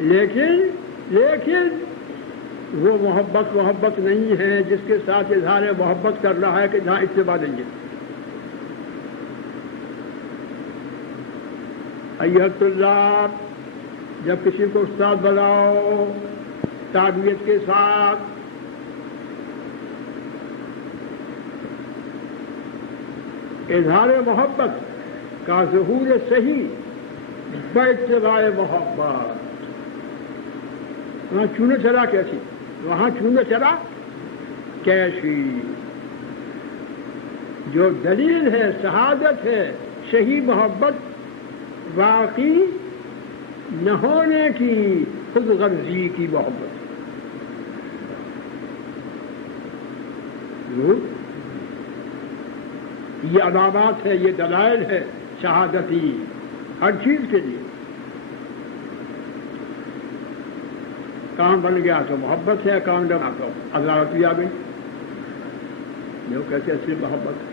لیکن وہ محبت نہیں ہے جس کے ساتھ اظہار محبت کر رہا ہے کہ جہاں اتباع دیں گے. ایت اللہ، جب کسی کو استاد بناؤ تربیت کے ساتھ، اظہار محبت کا ظہور صحیح باتباع محبت. وہاں چونے چلا کیسی، وہاں چونے چلا کیسی، جو دلیل ہے، شہادت ہے صحیح محبت واقعی نہ ہونے کی، خود غرضی کی محبت. یہ علامات ہے، یہ دلائل ہے شہادتی ہر چیز کے لیے. کام بن گیا تو محبت ہے، کام بنا تو عدالت بھی آ گئی. جو کہتے ہیں صرف محبت.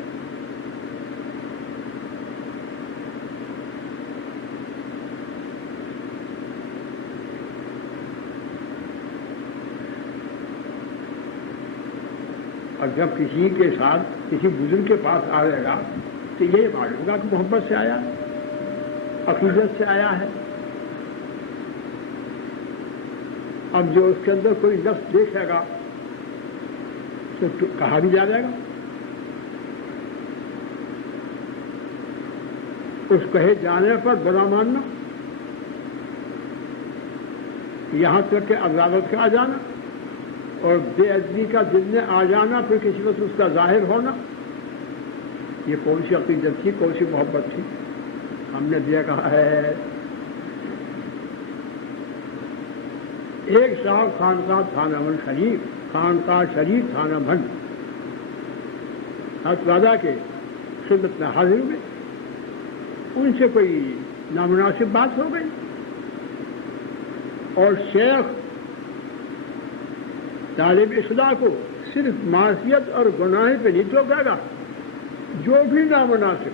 اور جب کسی کے ساتھ کسی بزرگ کے پاس آ جائے گا تو یہ معلوم ہوگا کہ محبت سے آیا، عقیدت سے آیا ہے. اب جو اس کے اندر کوئی لفظ دیکھے گا تو کہا بھی جا جائے گا. اس کہے جانے پر برا ماننا، یہاں تک کہ عدالت کا آ جانا اور بے ادبی کا دل میں آ جانا، پھر کسی وقت اس کا ظاہر ہونا، یہ کون سی عقیدت تھی، کون سی محبت تھی؟ ہم نے دیا کہا ہے ایک صاحب خانقاہ تھانہ من شریف، خانقاہ شریف تھانہ من، حضرت والا کے خدمت میں حاضر ہوئے. ان سے کوئی نامناسب بات ہو گئی اور شیخ طالب اصلاح کو صرف معصیت اور گناہ پہ نہیں ٹوکے گا، جو بھی نامناسب،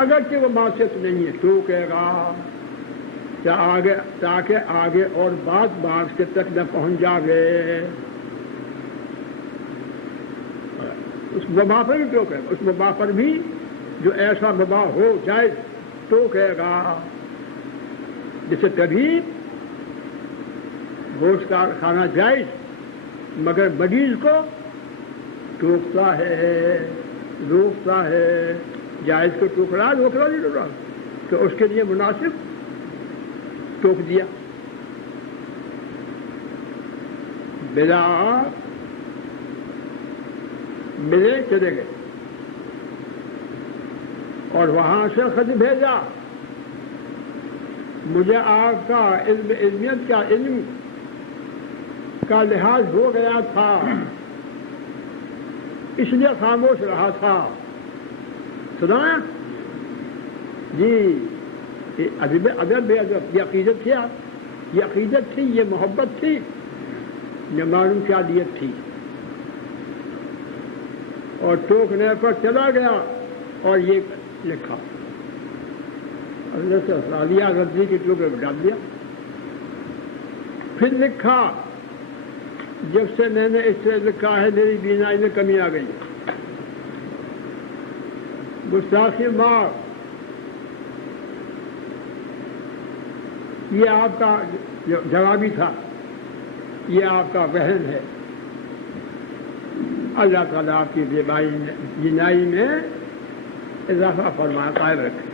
اگرچہ وہ معصیت نہیں ہے، ٹوکے گا تاکہ آگے اور بات کے تک نہ پہنچ جاوے. اس وبا پر بھی ٹوکے گا، اس وبا پر بھی جو ایسا وبا ہو جائے ٹوکے گا. جسے کبھی گوشت کھانا جائز مگر مریض کو ٹوکتا ہے، روکتا ہے. جائز کو ٹوکرا نہیں ٹوکرا تو اس کے لیے مناسب ٹوک دیا. بلا ملے چلے گئے اور وہاں سے خط بھیجا، مجھے آپ کا علمیت کا علم کا لحاظ ہو گیا تھا، اس لیے خاموش رہا تھا. سنا جی، ادب بے ادب، یہ عقیدت تھی، یہ عقیدت تھی، یہ محبت تھی، یہ معلوم کیا نیت تھی. اور ٹوکنے پر چلا گیا اور یہ لکھا، اللہ سے اسرائیلیہ غزی کی ٹوکرے میں ڈال دیا. پھر لکھا، جب سے میں نے اس سے لکھا ہے میری بینائی میں کمی آ گئی. گستاخی معاف، یہ آپ کا جوابی تھا، یہ آپ کا وہن ہے. اللہ تعالیٰ آپ کی بینائی میں اضافہ فرمایا، قائم رکھے.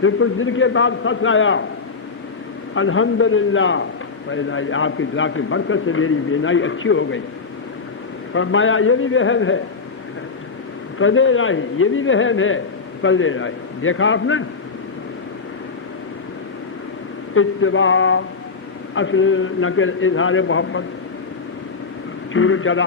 پھر کچھ دن کے بعد خط آیا، الحمدللہ آپ کی دعا کی برکت سے میری بینائی اچھی ہو گئی. فرمایا یہ بھی وہن ہے، پلے راہی، یہ بھی وہن ہے، پلے راہی. دیکھا آپ نے، اتباع اصل نقل اظہار محبت چور چلا.